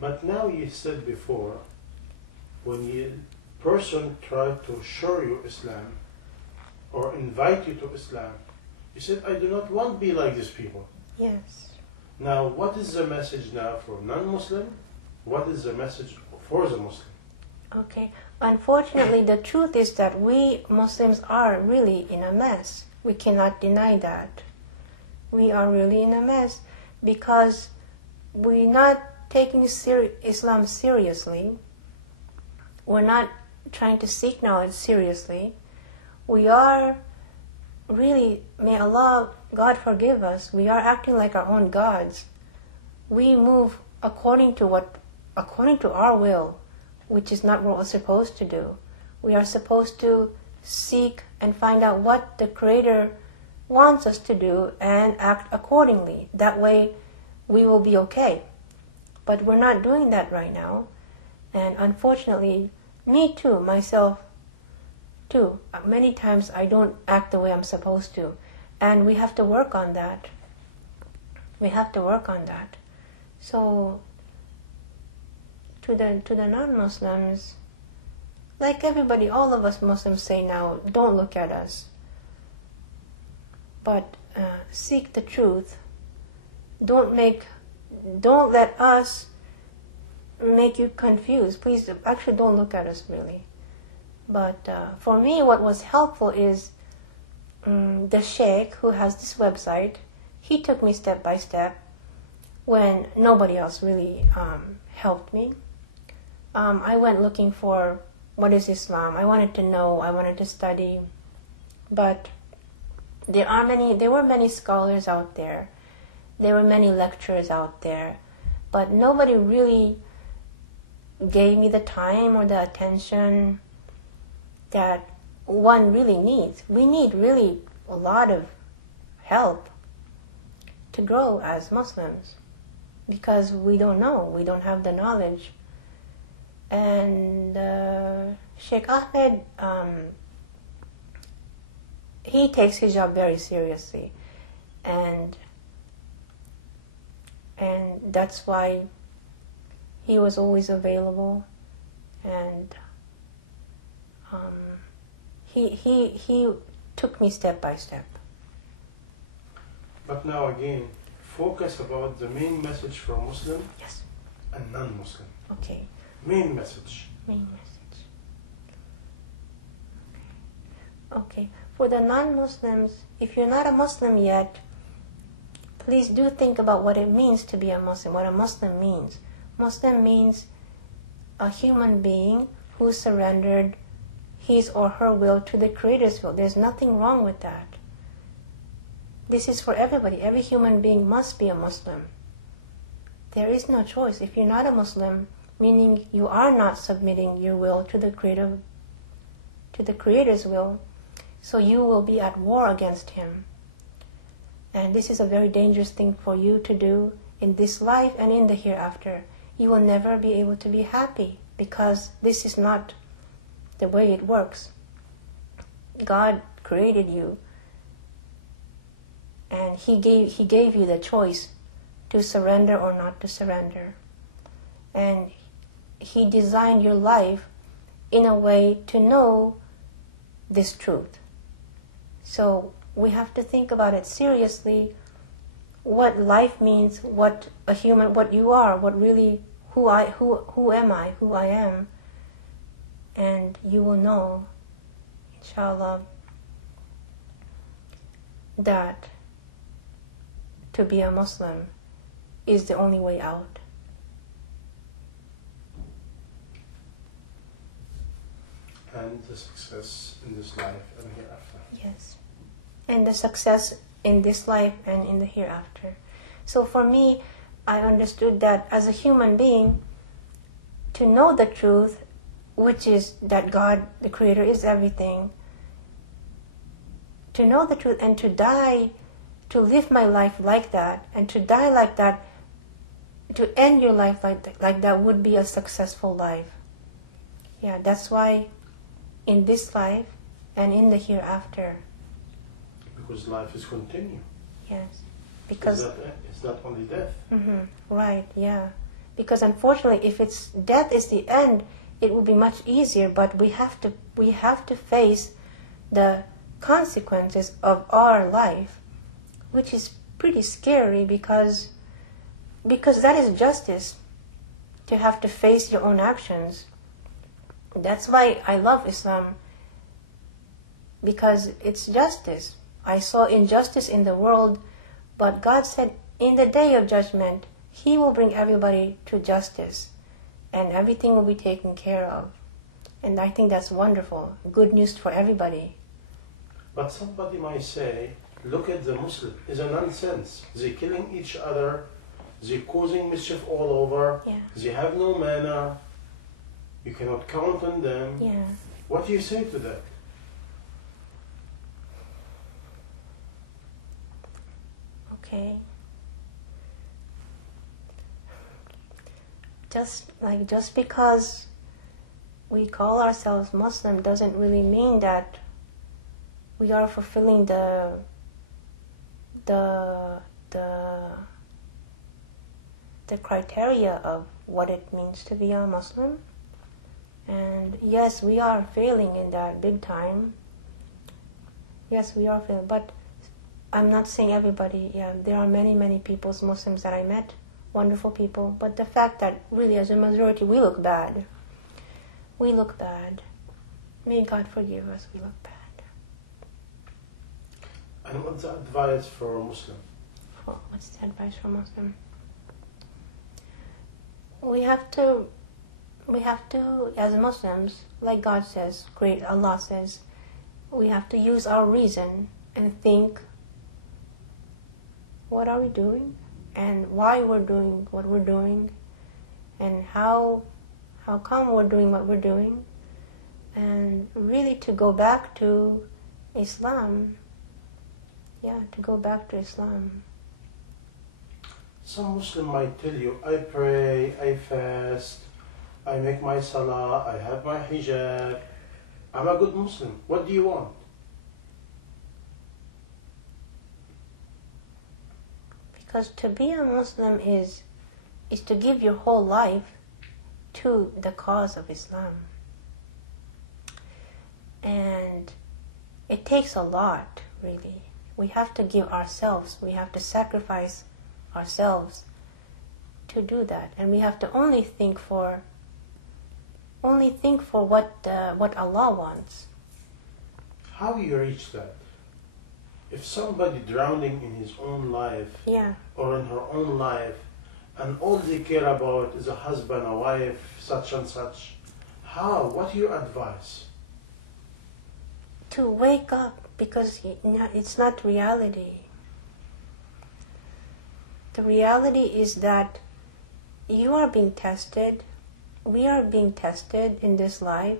But now you said before, when a person tried to show you Islam or invite you to Islam, you said, I do not want to be like these people. Yes. Now, what is the message now for non-Muslim? What is the message for the Muslim? Okay. Unfortunately, the truth is that we Muslims are really in a mess. We cannot deny that. We are really in a mess because we're not taking Islam seriously. We're not trying to seek knowledge seriously. We are really, may Allah, God forgive us, we are acting like our own gods. We move according to our will, which is not what we're supposed to do. We are supposed to seek and find out what the Creator wants us to do and act accordingly. That way we will be okay. But we're not doing that right now. And unfortunately, me too, myself too, many times I don't act the way I'm supposed to. And we have to work on that. We have to work on that. So, to the non-Muslims, like everybody, all of us Muslims say now, don't look at us. But seek the truth. Don't let us make you confused. Please, actually don't look at us really. But for me, what was helpful is the Sheikh who has this website. He took me step by step when nobody else really helped me. I went looking for what is Islam. I wanted to know. I wanted to study. But there were many scholars out there. There were many lecturers out there. But nobody really gave me the time or the attention that one really needs. We need really a lot of help to grow as Muslims because we don't know. We don't have the knowledge. And Sheikh Ahmed, he takes his job very seriously. And that's why he was always available. And he took me step by step. But now again, focus about the main message for Muslim Yes. and non-Muslim. Okay. Main message. Main message. Okay. For the non-Muslims, if you're not a Muslim yet, please do think about what it means to be a Muslim, what a Muslim means. Muslim means a human being who surrendered his or her will to the Creator's will. There's nothing wrong with that. This is for everybody. Every human being must be a Muslim. There is no choice. If you're not a Muslim, meaning you are not submitting your will to the Creator, to the Creator's will, so you will be at war against Him. And this is a very dangerous thing for you to do in this life and in the hereafter. You will never be able to be happy because this is not the way it works. God created you and He gave you the choice to surrender or not to surrender. And He designed your life in a way to know this truth. So we have to think about it seriously, what life means, what a human, what you are, what really, who am I, who I am. And you will know, inshallah, that to be a Muslim is the only way out. And the success in this life and hereafter. Yes. And the success in this life and in the hereafter. So for me, I understood that as a human being, to know the truth, which is that God, the Creator, is everything, to know the truth and to die, to live my life like that, and to die like that, to end your life like that would be a successful life. Yeah, that's why in this life and in the hereafter. Because life is continuing. Yes. Because it's not only death. Right, yeah. Because unfortunately, if it's death is the end, it will be much easier. But we have to face the consequences of our life, which is pretty scary because that is justice, to have to face your own actions. That's why I love Islam, because it's justice. I saw injustice in the world, but God said in the day of judgment, He will bring everybody to justice and everything will be taken care of. And I think that's wonderful. Good news for everybody. But somebody might say, look at the Muslim. It's a nonsense. They're killing each other. They're causing mischief all over. Yeah. They have no manner. You cannot count on them. Yeah. What do you say to that? Okay. Just because we call ourselves Muslim doesn't really mean that we are fulfilling the criteria of what it means to be a Muslim. And yes, we are failing in that big time. Yes, we are failing. But I'm not saying everybody. Yeah, there are many people, Muslims that I met, wonderful people. But the fact that really as a majority we look bad. We look bad. May God forgive us, we look bad. And what's the advice for a Muslim? What's the advice for a Muslim? We have to, as Muslims, like God says, great Allah says, we have to use our reason and think, what are we doing? And why we're doing what we're doing? And how come we're doing what we're doing? And really to go back to Islam. Yeah, to go back to Islam. Some Muslim might tell you, I pray, I fast, I make my salah, I have my hijab, I'm a good Muslim. What do you want? Because to be a Muslim is to give your whole life to the cause of Islam. And it takes a lot, really. We have to give ourselves, we have to sacrifice ourselves to do that. And we have to only think for what Allah wants. How you reach that? If somebody drowning in his own life, Yeah. or in her own life, and all they care about is a husband, a wife, such and such, how? What do you advise? To wake up, because it's not reality. The reality is that you are being tested. We are being tested in this life.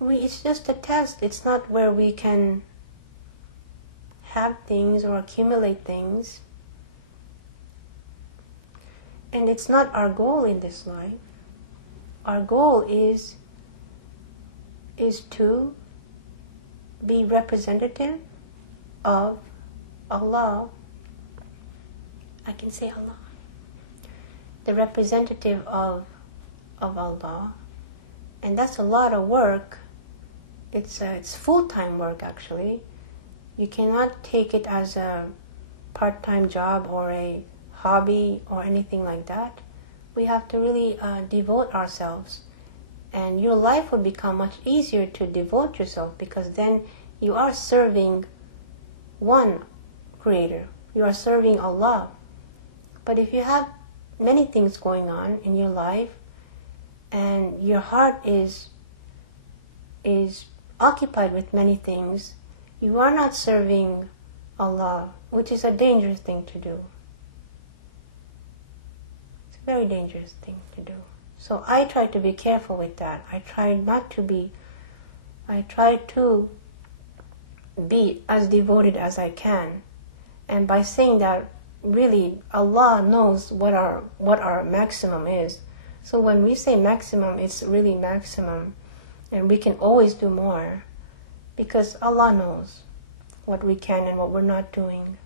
It's just a test. It's not where we can have things or accumulate things. And it's not our goal in this life. Our goal is to be representative of Allah. I can say Allah. The representative of Allah. And that's a lot of work. It's full-time work, actually. You cannot take it as a part-time job or a hobby or anything like that. We have to really devote ourselves. And your life will become much easier to devote yourself, because then you are serving one Creator. You are serving Allah. But if you have many things going on in your life and your heart is occupied with many things, you are not serving Allah, which is a dangerous thing to do. It's a very dangerous thing to do. So I try to be careful with that. I try to be as devoted as I can. And by saying that, really, Allah knows what our maximum is. So when we say maximum, it's really maximum. And we can always do more, because Allah knows what we can and what we're not doing.